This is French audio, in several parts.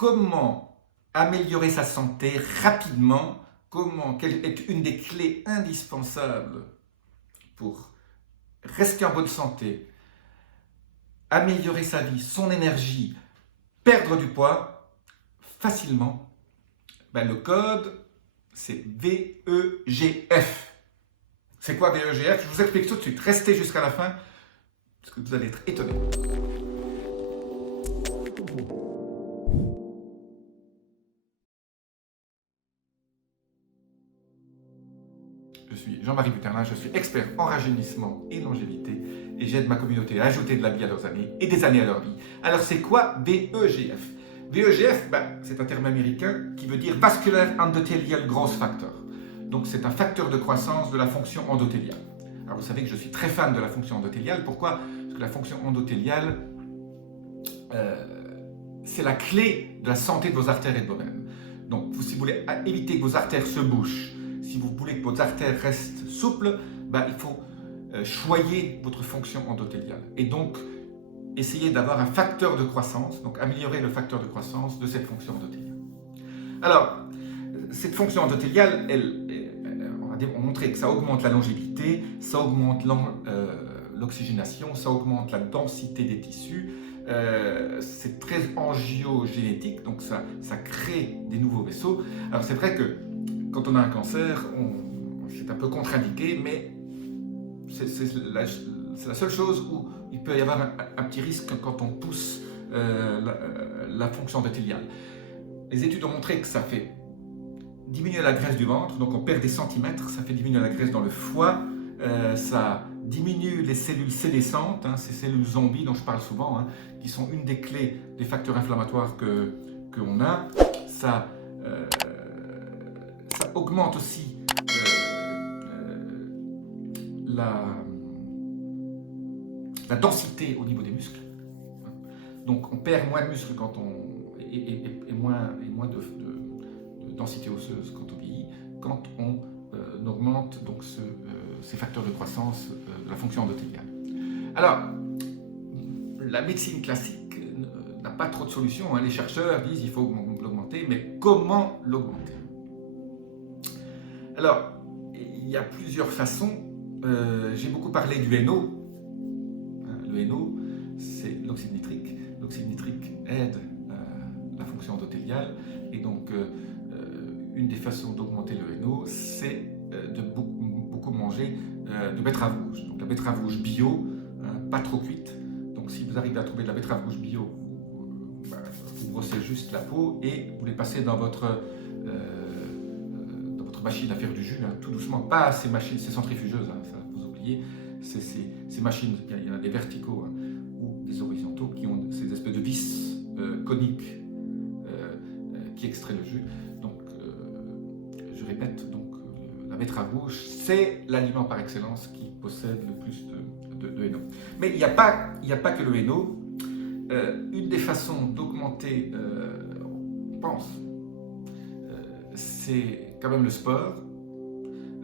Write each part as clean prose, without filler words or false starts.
comment améliorer sa santé rapidement, quelle est une des clés indispensables pour rester en bonne santé, améliorer sa vie, son énergie, perdre du poids facilement. Le code, c'est VEGF. C'est quoi VEGF? Je vous explique tout de suite. Restez jusqu'à la fin, parce que vous allez être étonnés. Je suis Jean-Marie Buterlin, je suis expert en rajeunissement et longévité et j'aide ma communauté à ajouter de la vie à leurs années et des années à leur vie. Alors c'est quoi VEGF? VEGF, c'est un terme américain qui veut dire Vascular Endothelial Growth Factor. Donc c'est un facteur de croissance de la fonction endothéliale. Alors vous savez que je suis très fan de la fonction endothéliale. Pourquoi? Parce que la fonction endothéliale, c'est la clé de la santé de vos artères et de vos veines. Donc si vous voulez éviter que vos artères se bouchent, si vous voulez que vos artères restent souples, il faut choyer votre fonction endothéliale. Et donc, essayer d'avoir un facteur de croissance, donc améliorer le facteur de croissance de cette fonction endothéliale. Alors, cette fonction endothéliale, on va montrer que ça augmente la longévité, ça augmente l'oxygénation, ça augmente la densité des tissus, c'est très angiogénétique, donc ça crée des nouveaux vaisseaux. Alors c'est vrai que quand on a un cancer, c'est un peu contre-indiqué, mais c'est la seule chose où il peut y avoir un petit risque quand on pousse la fonction endothéliale. Les études ont montré que ça fait diminuer la graisse du ventre, donc on perd des centimètres, ça fait diminuer la graisse dans le foie, ça diminue les cellules sénescentes, ces cellules zombies dont je parle souvent, qui sont une des clés des facteurs inflammatoires qu'on a. Ça augmente aussi la densité au niveau des muscles. Donc on perd moins de muscles et moins de densité osseuse quand on vieillit, quand on augmente donc ces facteurs de croissance de la fonction endothéliale. Alors, la médecine classique n'a pas trop de solutions. Les chercheurs disent qu'il faut l'augmenter, mais comment l'augmenter? Alors, il y a plusieurs façons. J'ai beaucoup parlé du NO. Le NO, c'est l'oxyde nitrique. L'oxyde nitrique aide la fonction endothéliale. Et donc, une des façons d'augmenter le NO, c'est de beaucoup manger de betterave rouge. Donc, la betterave rouge bio, pas trop cuite. Donc, si vous arrivez à trouver de la betterave rouge bio, vous brossez juste la peau et vous les passez dans votre machine à faire du jus, tout doucement, pas ces machines, ces centrifugeuses, ça vous oubliez, ces machines, il y en a des verticaux ou des horizontaux qui ont ces espèces de vis coniques qui extraient le jus. Donc, je répète, donc, la betterave rouge, c'est l'aliment par excellence qui possède le plus de NO. Mais il n'y a pas que le NO. Une des façons d'augmenter, on pense, c'est quand même le sport.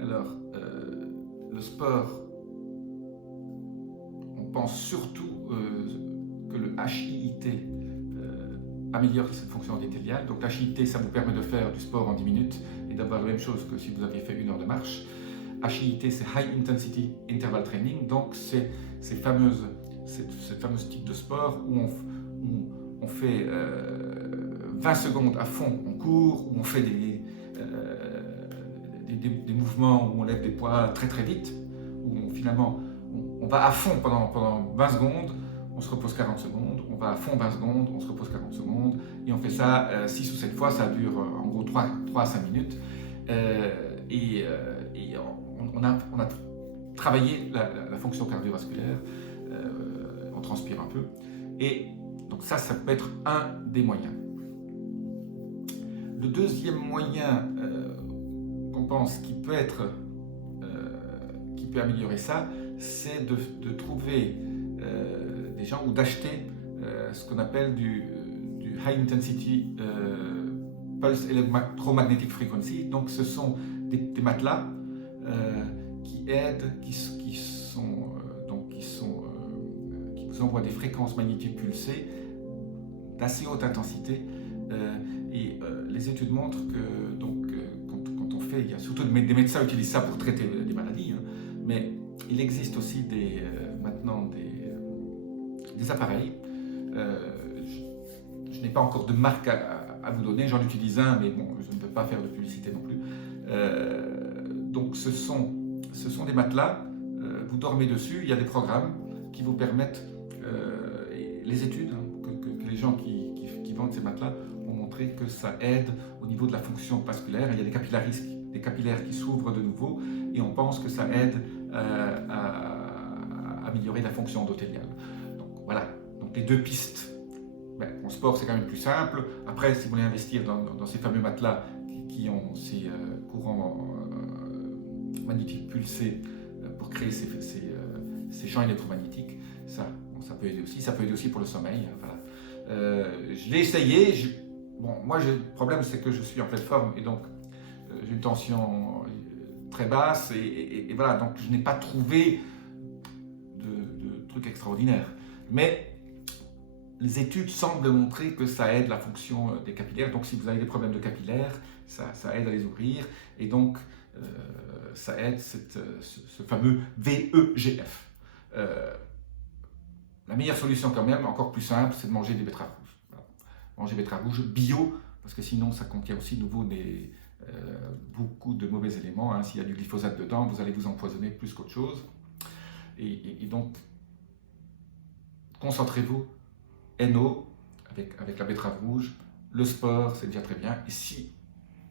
Alors, le sport, on pense surtout que le HIIT améliore cette fonction endothéliale. Donc l'HIIT, ça vous permet de faire du sport en 10 minutes et d'avoir la même chose que si vous aviez fait 1 heure de marche. HIIT, c'est High Intensity Interval Training, donc c'est ce fameux type de sport où on fait 20 secondes à fond, on court, où on fait des mouvements où on lève des poids très très vite, où finalement on va à fond pendant 20 secondes, on se repose 40 secondes, on va à fond 20 secondes, on se repose 40 secondes, et on fait ça 6 ou 7 fois, ça dure en gros 3 à 5 minutes, on a travaillé la fonction cardiovasculaire, on transpire un peu, et donc ça peut être un des moyens. Le deuxième moyen qu'on pense qui peut améliorer ça, c'est de trouver des gens ou d'acheter ce qu'on appelle du High Intensity Pulse Electromagnetic Frequency. Donc ce sont des matelas qui aident, qui vous envoient des fréquences magnétiques pulsées d'assez haute intensité les études montrent que donc, quand on fait, il y a surtout des médecins qui utilisent ça pour traiter des maladies, hein, mais il existe aussi maintenant des appareils. Je n'ai pas encore de marque à vous donner, j'en utilise un, mais bon, je ne peux pas faire de publicité non plus. Donc ce sont des matelas, vous dormez dessus, il y a des programmes qui vous permettent, les études, hein, que les gens qui vendent ces matelas ont montré que ça aide au niveau de la fonction vasculaire. Il y a des capillaires qui s'ouvrent de nouveau et on pense que ça aide à améliorer la fonction endothéliale. Donc voilà, donc les deux pistes. En sport, c'est quand même plus simple. Après, si vous voulez investir dans ces fameux matelas qui ont ces courants magnétiques pulsés pour créer ces champs électromagnétiques, ça peut aider aussi. Ça peut aider aussi pour le sommeil. Voilà. Je l'ai essayé. Moi, le problème, c'est que je suis en pleine forme et donc j'ai une tension très basse et voilà, donc je n'ai pas trouvé de trucs extraordinaires. Mais les études semblent montrer que ça aide la fonction des capillaires. Donc, si vous avez des problèmes de capillaires, ça aide à les ouvrir. Et donc, ça aide ce fameux VEGF. La meilleure solution quand même, encore plus simple, c'est de manger des betteraves rouges. Voilà. Manger des betteraves rouges bio, parce que sinon, ça contient aussi beaucoup de mauvais éléments. Hein. S'il y a du glyphosate dedans, vous allez vous empoisonner plus qu'autre chose. Et donc, concentrez-vous. NO, avec la betterave rouge, le sport, c'est déjà très bien. Et si,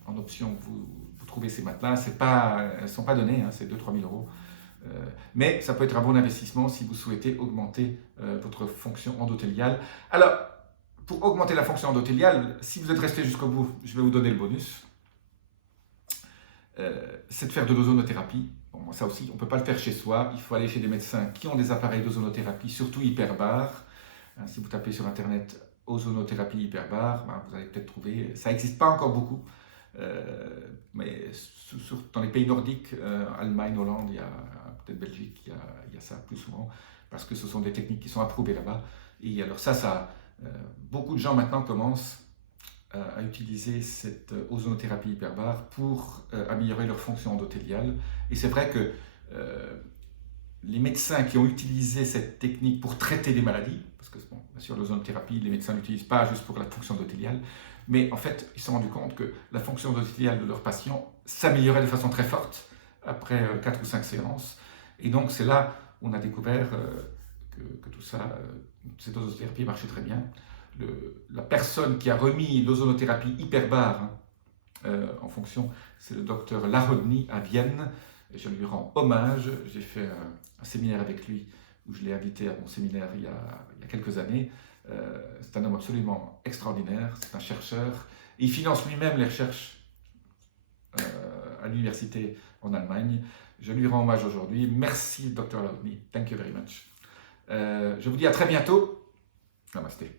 en option, vous trouvez ces matelas, elles ne sont pas données, hein, c'est 2 000 à 3 000 euros. Mais ça peut être un bon investissement si vous souhaitez augmenter votre fonction endothéliale. Alors, pour augmenter la fonction endothéliale, si vous êtes resté jusqu'au bout, je vais vous donner le bonus. C'est de faire de l'ozonothérapie. Bon, ça aussi, on ne peut pas le faire chez soi. Il faut aller chez des médecins qui ont des appareils d'ozonothérapie, surtout hyperbares. Si vous tapez sur internet ozonothérapie hyperbare, vous allez peut-être trouver. Ça n'existe pas encore beaucoup, mais dans les pays nordiques, Allemagne, Hollande, il y a peut-être Belgique, il y a ça plus souvent, parce que ce sont des techniques qui sont approuvées là-bas. Et alors beaucoup de gens maintenant commencent à utiliser cette ozonothérapie hyperbare pour améliorer leur fonction endothéliale. Et c'est vrai que les médecins qui ont utilisé cette technique pour traiter des maladies, parce que bien sûr l'ozonothérapie, les médecins ne l'utilisent pas juste pour la fonction endothéliale, mais en fait ils se sont rendus compte que la fonction endothéliale de leurs patients s'améliorait de façon très forte après 4 ou 5 séances. Et donc c'est là où on a découvert que tout ça, cette ozonothérapie marchait très bien. La personne qui a remis l'ozonothérapie hyperbare en fonction, c'est le docteur Larodny à Vienne. Et je lui rends hommage. J'ai fait un séminaire avec lui où je l'ai invité à mon séminaire il y a quelques années. C'est un homme absolument extraordinaire, c'est un chercheur. Et il finance lui-même les recherches à l'université en Allemagne. Je lui rends hommage aujourd'hui. Merci, Dr. Larodny. Thank you very much. Je vous dis à très bientôt. Namasté.